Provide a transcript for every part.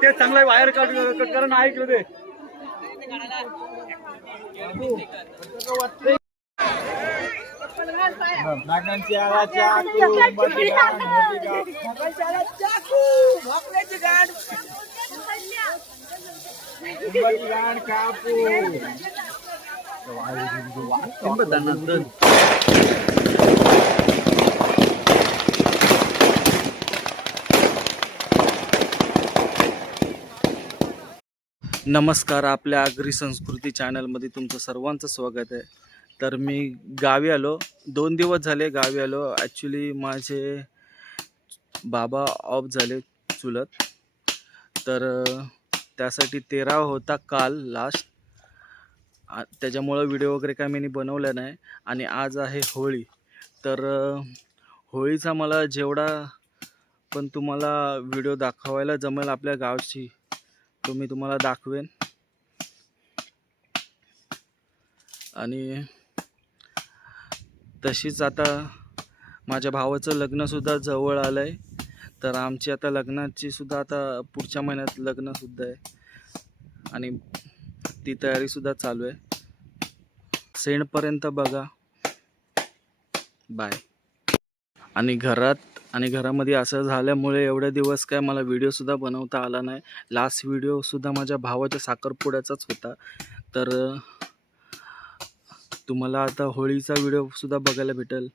ते चांगला बाहेर कट करा नाही ऐकलं ते नागांची गाण कापू नमस्कार, आपल्या आगरी संस्कृती चॅनलमध्ये तुमचं सर्वांचं स्वागत आहे. तर मी गावी आलो, 2 दिवस झाले गावी आलो. ॲक्च्युली माझे बाबा ऑफ झाले चुलत, तर त्यासाठी 13 होता काल लास्ट. त्याच्यामुळं व्हिडिओ वगैरे काय मी बनवलं नाही. आणि आज आहे होळी, तर होळीचा मला जेवढा पण तुम्हाला व्हिडिओ दाखवायला जमेल आपल्या गावची तो मी तुम्हाला दाखवेन. आणि तशीच आता माझ्या भावाचं लग्नसुद्धा जवळ आलं आहे, तर आमची आता लग्नाची सुद्धा आता पुढच्या महिन्यात लग्नसुद्धा आहे आणि ती तयारीसुद्धा चालू आहे. सेंडपर्यंत बघा. बाय. आणि घरामध्ये असं झाल्यामुळे एवढे दिवस काय मला व्हिडिओसुद्धा बनवता आला नाही. लास्ट व्हिडिओसुद्धा माझ्या भावाच्या साखरपुड्याचाच होता. तर तुम्हाला आता होळीचा व्हिडिओसुद्धा बघायला भेटेल.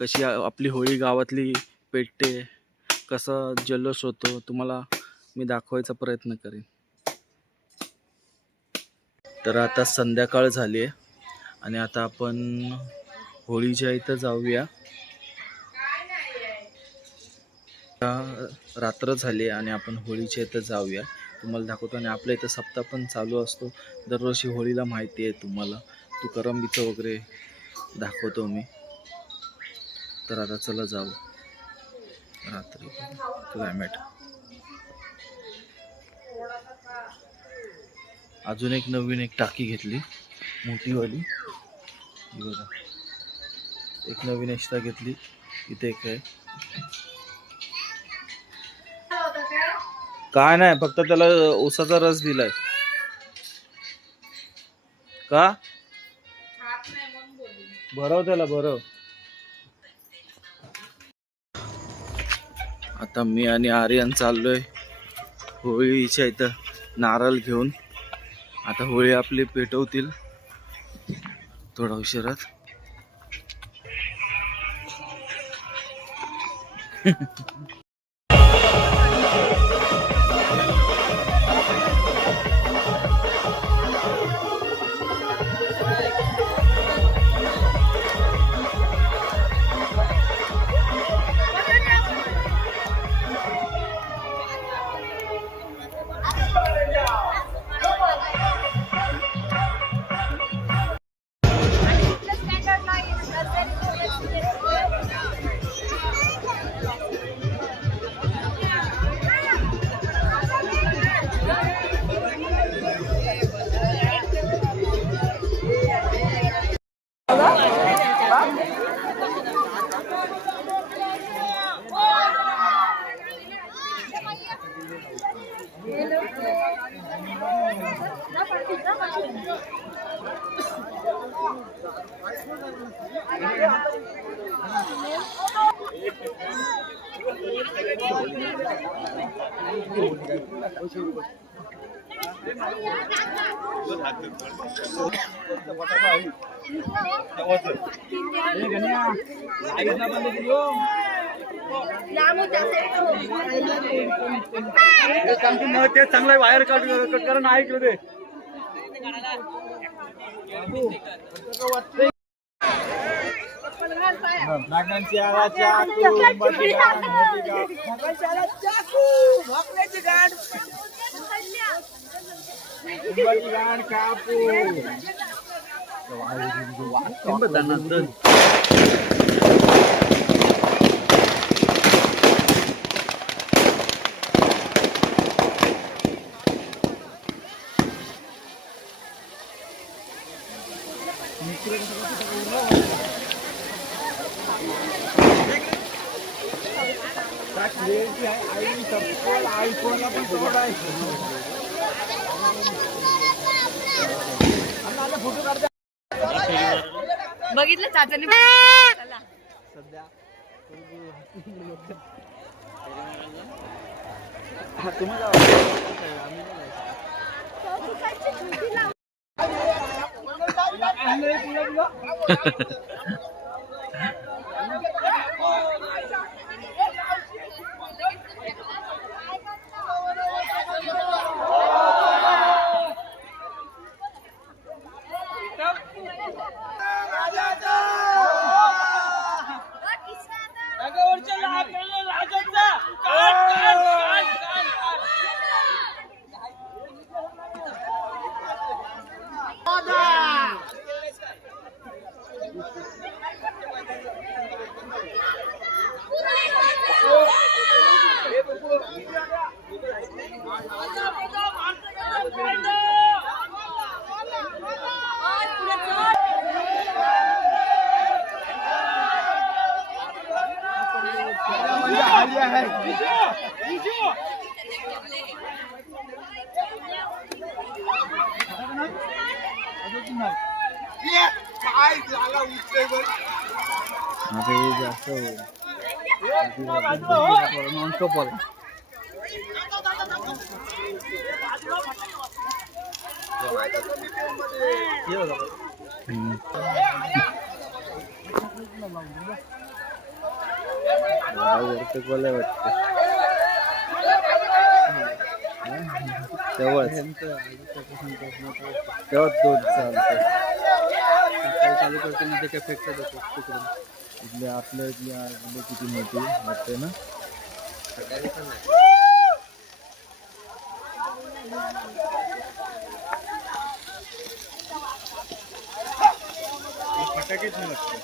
कशी आपली होळी गावातली पेटते, कसा जल्लोष होतो, तुम्हाला मी दाखवायचा प्रयत्न करेन. तर आता संध्याकाळ झाली आहे आणि आता आपण होळीच्या इथं जाऊया. रात्र झाली आणि आपण होळीच्या इथं जाऊया, तुम्हाला दाखवतो. आणि आपल्या इथं सप्ताह पण चालू असतो दरवर्षी होळीला, माहिती आहे तुम्हाला. तुकारामबीचं वगैरे दाखवतो मी. तर आता चला जाऊ. रात्री क्लायमेट अजून एक नवीन एक टाकी घेतली मोठीवाली बघा. एक नवीन एक्स्ट्रा घेतली. इथे एक आहे. काय नाही, फक्त त्याला ऊसाचा रस दिलाय. का भरव त्याला भरव. आता मी आणि आर्यन चाललोय होळीच्या इथं नारळ घेऊन. आता होळी आपली पेटवतील थोडा उशिरात. ते चांगला बाहेर कट करा नाही ऐकलं ते नागांची गाण कापू बघितलं चाचाने चला. सध्या हा तुम्ही जावा. आम्ही नाही जायचं. आता हे जास्त नॉनस्टॉप आला. तेव्हाच तो चालू करते ना, ते काय फेकतात तिकडून. इथले आपल्या इथल्या किती मोठी वाटते ना. फटाकेच नसते.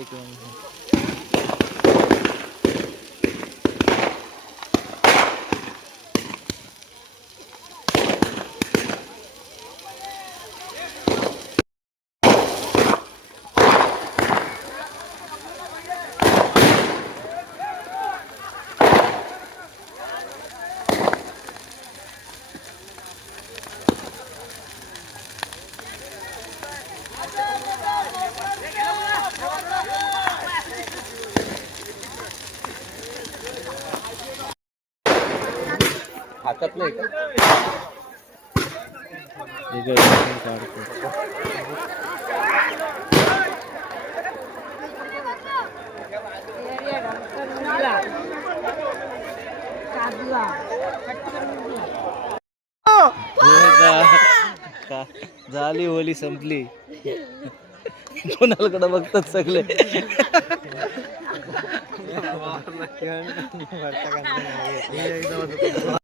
एक हातात नाही का? झाली होली संपली. कोणाकडे बघतात सगळे.